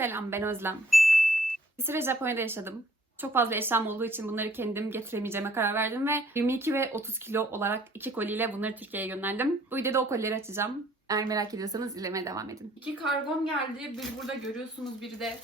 Selam ben Özlem. Bir süre Japonya'da yaşadım. Çok fazla eşyam olduğu için bunları kendim getiremeyeceğime karar verdim ve 22 ve 30 kilo olarak iki koliyle bunları Türkiye'ye gönderdim. Bu videoda o kolileri açacağım. Eğer merak ediyorsanız izlemeye devam edin. İki kargom geldi. Biri burada görüyorsunuz, biri de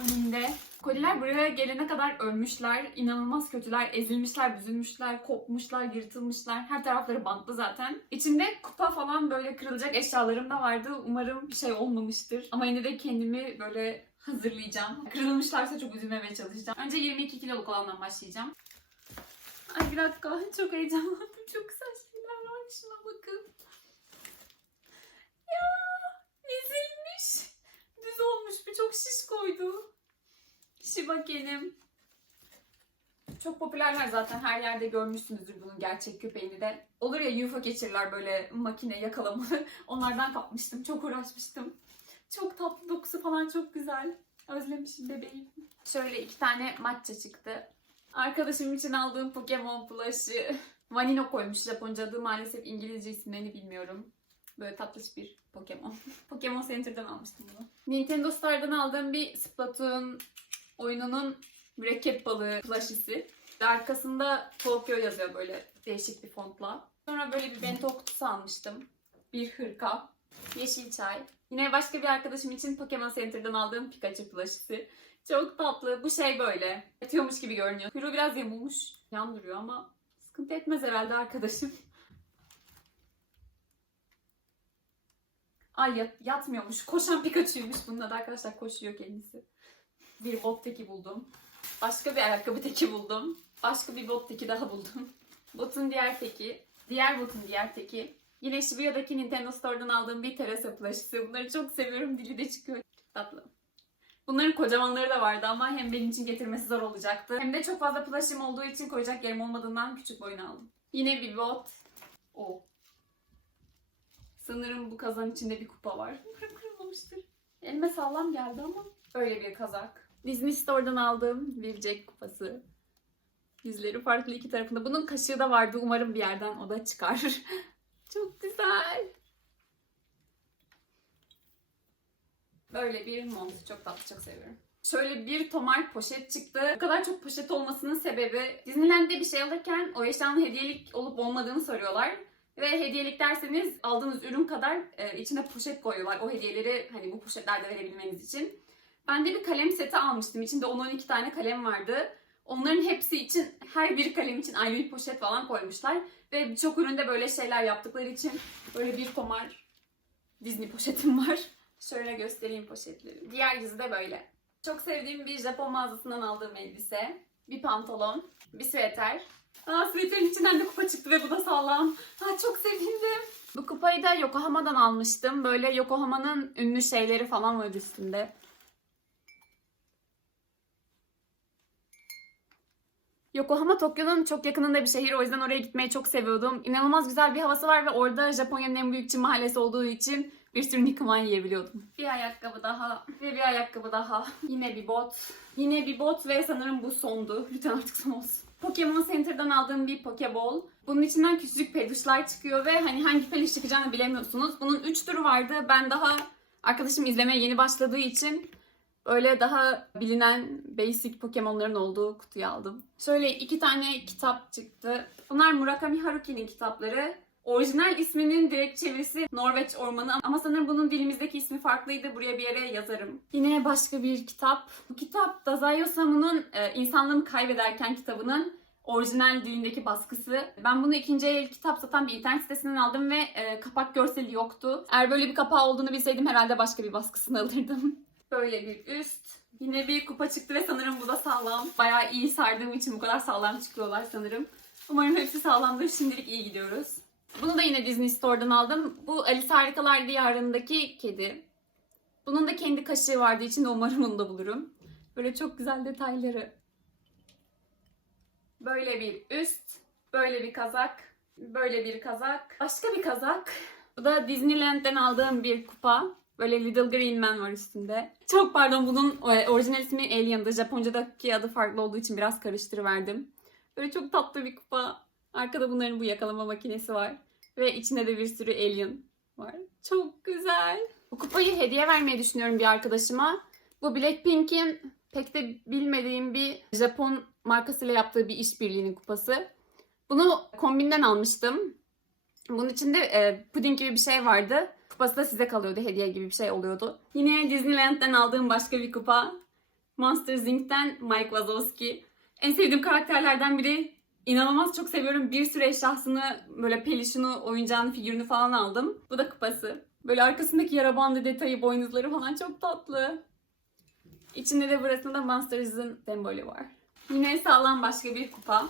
önümde. Koliler buraya gelene kadar ölmüşler. inanılmaz kötüler. Ezilmişler, büzülmüşler, kopmuşlar, yırtılmışlar. Her tarafları bantlı zaten. İçinde kupa falan böyle kırılacak eşyalarım da vardı. Umarım bir şey olmamıştır. Ama yine de kendimi böyle hazırlayacağım. Kırılmışlarsa çok üzülmemeye çalışacağım. Önce 22 kiloluk olandan başlayacağım. Ay bir dakika çok heyecanlandım. Çok güzel şeyler var. Şuna bakın. Ya ezilmiş. Düz olmuş. Bir çok şiş koydu. Shiba Kenim. Çok popülerler zaten. Her yerde görmüşsünüzdür bunun gerçek köpeğini de. Olur ya UFO geçirirler böyle makine yakalamalı. Onlardan kapmıştım. Çok uğraşmıştım. Çok tatlı dokusu falan çok güzel. Özlemişim bebeğim. Şöyle iki tane matcha çıktı. Arkadaşım için aldığım Pokemon plush'ı Vanino koymuş Japonca adı. Maalesef İngilizce isimlerini bilmiyorum. Böyle tatlış bir Pokemon. Pokemon Center'dan almıştım bunu. Nintendo Store'dan aldığım bir Splatoon oyununun mürekkep balığı plush'isi. Arkasında Tokyo yazıyor böyle değişik bir fontla. Sonra böyle bir bento kutusu almıştım. Bir hırka. Yeşil çay. Yine başka bir arkadaşım için Pokemon Center'dan aldığım Pikachu plush'isi. Çok tatlı. Bu şey böyle. Yatıyormuş gibi görünüyor. Kuyruğu biraz yamulmuş. Yan duruyor ama sıkıntı etmez herhalde arkadaşım. Ay yat- yatmıyormuş. Koşan Pikachu'ymuş. Bunun adı arkadaşlar koşuyor kendisi. Bir bot teki buldum. Başka bir ayakkabı teki buldum. Başka bir bot teki daha buldum. Botun diğer teki. Diğer botun diğer teki. Yine Shibuya'daki Nintendo Store'dan aldığım bir Terasa plush'ı. Bunları çok seviyorum. Dili de çıkıyor. Tatlı. Bunların kocamanları da vardı ama hem benim için getirmesi zor olacaktı. Hem de çok fazla plush'ım olduğu için koyacak yerim olmadığından küçük boyunu aldım. Yine bir bot. O. Sanırım bu kazan içinde bir kupa var. Umarım kırılmamıştır. Elime sağlam geldi ama. Böyle bir kazak. Disney Store'dan aldığım bir Jack kupası. Yüzleri farklı iki tarafında. Bunun kaşığı da vardı. Umarım bir yerden o da çıkar. Çok güzel. Böyle bir mont. Çok tatlı, çok seviyorum. Şöyle bir tomar poşet çıktı. Bu kadar çok poşet olmasının sebebi Disneyland'de bir şey alırken o eşyanın hediyelik olup olmadığını soruyorlar. Ve hediyelik derseniz aldığınız ürün kadar e, içine poşet koyuyorlar. O hediyeleri hani bu poşetlerde verebilmeniz için. Ben de bir kalem seti almıştım. İçinde 10-12 tane kalem vardı. Onların hepsi için her bir kalem için ayrı bir poşet falan koymuşlar. Ve birçok üründe böyle şeyler yaptıkları için böyle bir tomar Disney poşetim var. Şöyle göstereyim poşetleri. Diğer yüzü de böyle. Çok sevdiğim bir Japon mağazasından aldığım elbise. Bir pantolon. Bir süveter. Aa süveterin içinden de kupa çıktı ve bu da sağlam. Ha çok sevindim. Bu kupayı da Yokohama'dan almıştım. Böyle Yokohama'nın ünlü şeyleri falan var üstünde. Yokohama Tokyo'nun çok yakınında bir şehir. O yüzden oraya gitmeyi çok seviyordum. İnanılmaz güzel bir havası var ve orada Japonya'nın en büyük Çin mahallesi olduğu için bir sürü nikuman yiyebiliyordum. Bir ayakkabı daha ve bir ayakkabı daha. Yine bir bot. Yine bir bot ve sanırım bu sondu. Lütfen artık son olsun. Pokemon Center'dan aldığım bir Pokeball. Bunun içinden küçücük peluşlar çıkıyor ve hani hangi peluş çıkacağını bilemiyorsunuz. Bunun 3 türü vardı. Ben daha arkadaşım izlemeye yeni başladığı için Öyle daha bilinen basic Pokemon'ların olduğu kutuyu aldım. Şöyle iki tane kitap çıktı. Bunlar Murakami Haruki'nin kitapları. Orijinal isminin direkt çevirisi Norveç Ormanı ama sanırım bunun dilimizdeki ismi farklıydı. Buraya bir yere yazarım. Yine başka bir kitap. Bu kitap Dazai Osamu'nun e, İnsanlığımı Kaybederken kitabının orijinal dilindeki baskısı. Ben bunu ikinci el kitap satan bir internet sitesinden aldım ve e, kapak görseli yoktu. Eğer böyle bir kapağı olduğunu bilseydim herhalde başka bir baskısını alırdım. Böyle bir üst. Yine bir kupa çıktı ve sanırım bu da sağlam. Bayağı iyi sardığım için bu kadar sağlam çıkıyorlar sanırım. Umarım hepsi sağlamdır. Şimdilik iyi gidiyoruz. Bunu da yine Disney Store'dan aldım. Bu Alice Harikalar Diyarı'ndaki kedi. Bunun da kendi kaşığı vardı için umarım onu da bulurum. Böyle çok güzel detayları. Böyle bir üst, böyle bir kazak, böyle bir kazak, başka bir kazak. Bu da Disneyland'den aldığım bir kupa. Böyle Little Green Man var üstünde. Çok pardon bunun orijinal ismi Alien'dı. Japonca'daki adı farklı olduğu için biraz karıştırıverdim. Böyle çok tatlı bir kupa. Arkada bunların bu yakalama makinesi var. Ve içinde de bir sürü alien var. Çok güzel. Bu kupayı hediye vermeyi düşünüyorum bir arkadaşıma. Bu Blackpink'in pek de bilmediğim bir Japon markasıyla yaptığı bir işbirliğinin kupası. Bunu kombinden almıştım. Bunun içinde e, puding gibi bir şey vardı. Kupası da size kalıyordu. Hediye gibi bir şey oluyordu. Yine Disneyland'den aldığım başka bir kupa. Monsters Inc.'ten Mike Wazowski. En sevdiğim karakterlerden biri. İnanılmaz çok seviyorum. Bir sürü eşyasını, böyle pelişini, oyuncağını, figürünü falan aldım. Bu da kupası. Böyle arkasındaki yara bandı detayı, boynuzları falan çok tatlı. İçinde de burasında Monsters'ın sembolü var. Yine sağlam başka bir kupa.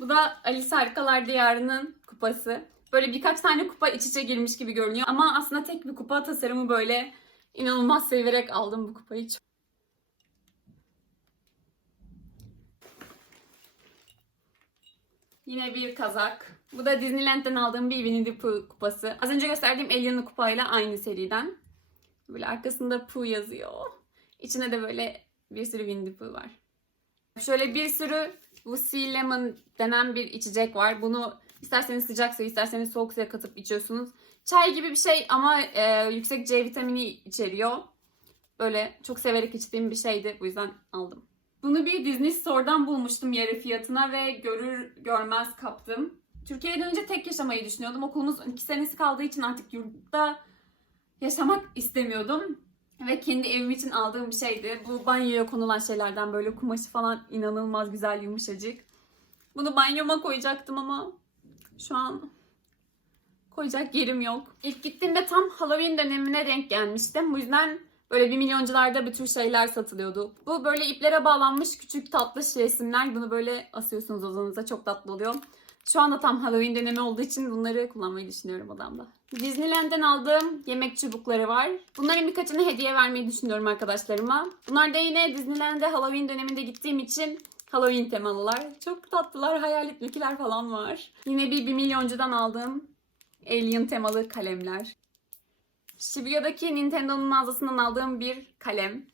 Bu da Alice Harikalar Diyarı'nın kupası. Böyle birkaç tane kupa iç içe girmiş gibi görünüyor. Ama aslında tek bir kupa tasarımı böyle inanılmaz severek aldım bu kupayı. Yine bir kazak. Bu da Disneyland'den aldığım bir Winnie the Pooh kupası. Az önce gösterdiğim Alien'lı kupayla aynı seriden. Böyle arkasında Pooh yazıyor. İçinde de böyle bir sürü Winnie the Pooh var. Şöyle bir sürü bu Lemon denen bir içecek var. Bunu isterseniz sıcak suya isterseniz soğuk suya katıp içiyorsunuz. Çay gibi bir şey ama e, yüksek C vitamini içeriyor. Böyle çok severek içtiğim bir şeydi. Bu yüzden aldım. Bunu bir Disney Store'dan bulmuştum yarı fiyatına ve görür görmez kaptım. Türkiye'ye dönünce tek yaşamayı düşünüyordum. Okulumuz 2 senesi kaldığı için artık yurtta yaşamak istemiyordum. Ve kendi evim için aldığım bir şeydi. Bu banyoya konulan şeylerden böyle kumaşı falan inanılmaz güzel yumuşacık. Bunu banyoma koyacaktım ama şu an koyacak yerim yok. İlk gittiğimde tam Halloween dönemine denk gelmiştim. Bu yüzden böyle bir milyoncularda bir tür şeyler satılıyordu. Bu böyle iplere bağlanmış küçük tatlı resimler. Bunu böyle asıyorsunuz odanıza. Çok tatlı oluyor. Şu anda tam Halloween dönemi olduğu için bunları kullanmayı düşünüyorum odamda. Disneyland'den aldığım yemek çubukları var. Bunların birkaçını hediye vermeyi düşünüyorum arkadaşlarıma. Bunlar da yine Disneyland'e Halloween döneminde gittiğim için Halloween temalılar. Çok tatlılar, hayalet Mickey'ler falan var. Yine bir 1 milyoncudan aldığım Alien temalı kalemler. Shibuya'daki Nintendo'nun mağazasından aldığım bir kalem.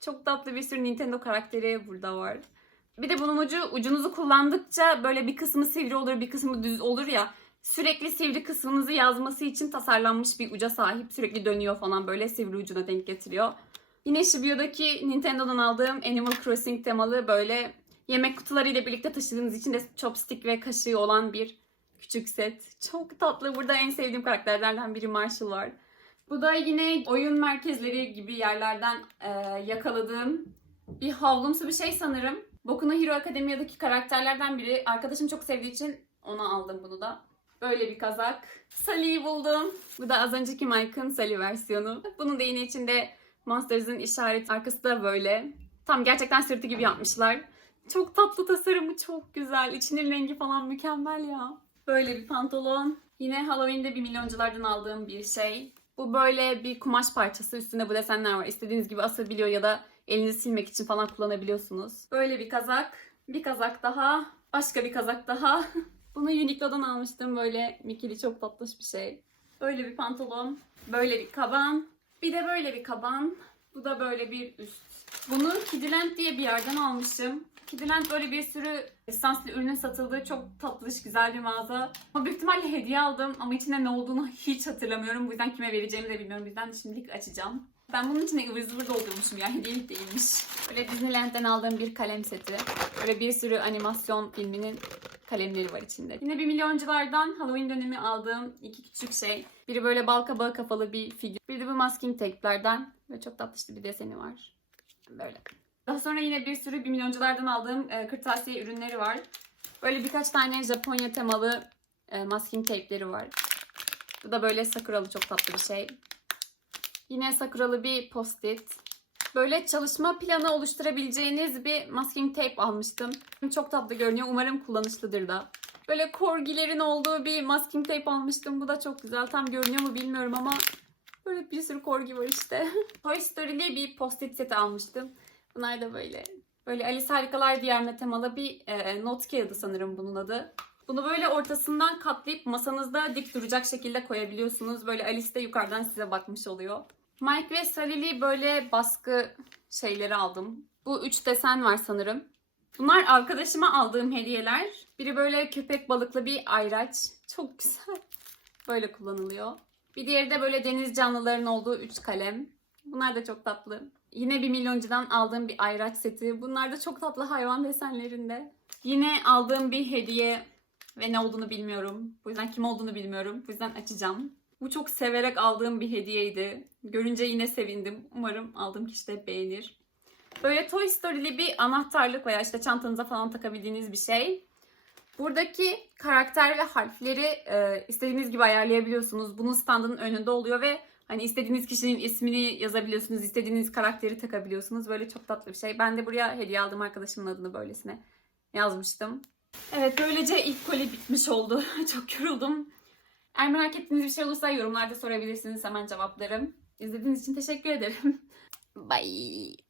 Çok tatlı bir sürü Nintendo karakteri burada var. Bir de bunun ucu ucunuzu kullandıkça böyle bir kısmı sivri olur bir kısmı düz olur ya. Sürekli sivri kısmınızı yazması için tasarlanmış bir uca sahip. Sürekli dönüyor falan böyle sivri ucuna denk getiriyor. Yine Shibuya'daki Nintendo'dan aldığım Animal Crossing temalı böyle yemek kutuları ile birlikte taşıdığınız için de chopstick ve kaşığı olan bir küçük set. Çok tatlı. Burada en sevdiğim karakterlerden biri Marshall var. Bu da yine oyun merkezleri gibi yerlerden e, yakaladığım bir havlumsu bir şey sanırım. Boku no Hero Academia'daki karakterlerden biri. Arkadaşım çok sevdiği için ona aldım bunu da. Böyle bir kazak. Sally'yi buldum. Bu da az önceki Mike'ın Sally versiyonu. Bunun da yine içinde Monsters'ın işareti arkası da böyle. Tam gerçekten sırtı gibi yapmışlar. Çok tatlı tasarımı çok güzel. İçinin rengi falan mükemmel ya. Böyle bir pantolon. Yine Halloween'de bir milyonculardan aldığım bir şey. Bu böyle bir kumaş parçası. Üstünde bu desenler var. İstediğiniz gibi asabiliyor ya da elinizi silmek için falan kullanabiliyorsunuz. Böyle bir kazak. Bir kazak daha. Başka bir kazak daha. Bunu Uniqlo'dan almıştım. Böyle mikili çok tatlış bir şey. Böyle bir pantolon. Böyle bir kaban. Bir de böyle bir kaban. Bu da böyle bir üst. Bunu Kidiland diye bir yerden almışım. Kidiland böyle bir sürü lisanslı ürünün satıldığı çok tatlış güzel bir mağaza. Ama büyük ihtimalle hediye aldım ama içinde ne olduğunu hiç hatırlamıyorum. Bu yüzden kime vereceğimi de bilmiyorum. Bu yüzden şimdilik açacağım. Ben bunun içine ıvır zıvır doldurmuşum ya. Hediyelik değilmiş. Böyle Disneyland'den aldığım bir kalem seti. Böyle bir sürü animasyon filminin kalemleri var içinde. Yine bir milyonculardan Halloween dönemi aldığım iki küçük şey. Biri böyle bal kabağı kafalı bir figür. Bir de bu masking tape'lerden. Ve çok tatlış bir deseni var. Böyle. Daha sonra yine bir sürü bir milyonculardan aldığım e, kırtasiye ürünleri var. Böyle birkaç tane Japonya temalı e, masking tape'leri var. Bu da böyle sakuralı çok tatlı bir şey. Yine sakuralı bir post-it. Böyle çalışma planı oluşturabileceğiniz bir masking tape almıştım. Çok tatlı görünüyor. Umarım kullanışlıdır da. Böyle korgilerin olduğu bir masking tape almıştım. Bu da çok güzel. Tam görünüyor mu bilmiyorum ama böyle bir sürü korgi var işte. Toy Story'li bir post-it seti almıştım. Bunlar da böyle. Böyle Alice Harikalar Diyarı'na temalı bir e, not kağıdı sanırım bunun adı. Bunu böyle ortasından katlayıp masanızda dik duracak şekilde koyabiliyorsunuz. Böyle Alice de yukarıdan size bakmış oluyor. Mike ve Sally'li böyle baskı şeyleri aldım. Bu üç desen var sanırım. Bunlar arkadaşıma aldığım hediyeler. Biri böyle köpek balıklı bir ayraç. Çok güzel. Böyle kullanılıyor. Bir diğeri de böyle deniz canlıların olduğu 3 kalem. Bunlar da çok tatlı. Yine bir milyoncudan aldığım bir ayraç seti. Bunlar da çok tatlı hayvan desenlerinde. Yine aldığım bir hediye ve ne olduğunu bilmiyorum. Bu yüzden kim olduğunu bilmiyorum. Bu yüzden açacağım. Bu çok severek aldığım bir hediyeydi. Görünce yine sevindim. Umarım aldığım kişi de beğenir. Böyle Toy Story'li bir anahtarlık veya işte çantanıza falan takabildiğiniz bir şey. Buradaki karakter ve harfleri e, istediğiniz gibi ayarlayabiliyorsunuz. Bunun standının önünde oluyor ve hani istediğiniz kişinin ismini yazabiliyorsunuz. istediğiniz karakteri takabiliyorsunuz. Böyle çok tatlı bir şey. Ben de buraya hediye aldım arkadaşımın adını böylesine yazmıştım. Evet böylece ilk koli bitmiş oldu. çok yoruldum. Eğer merak ettiğiniz bir şey olursa yorumlarda sorabilirsiniz. Hemen cevaplarım. İzlediğiniz için teşekkür ederim. Bye.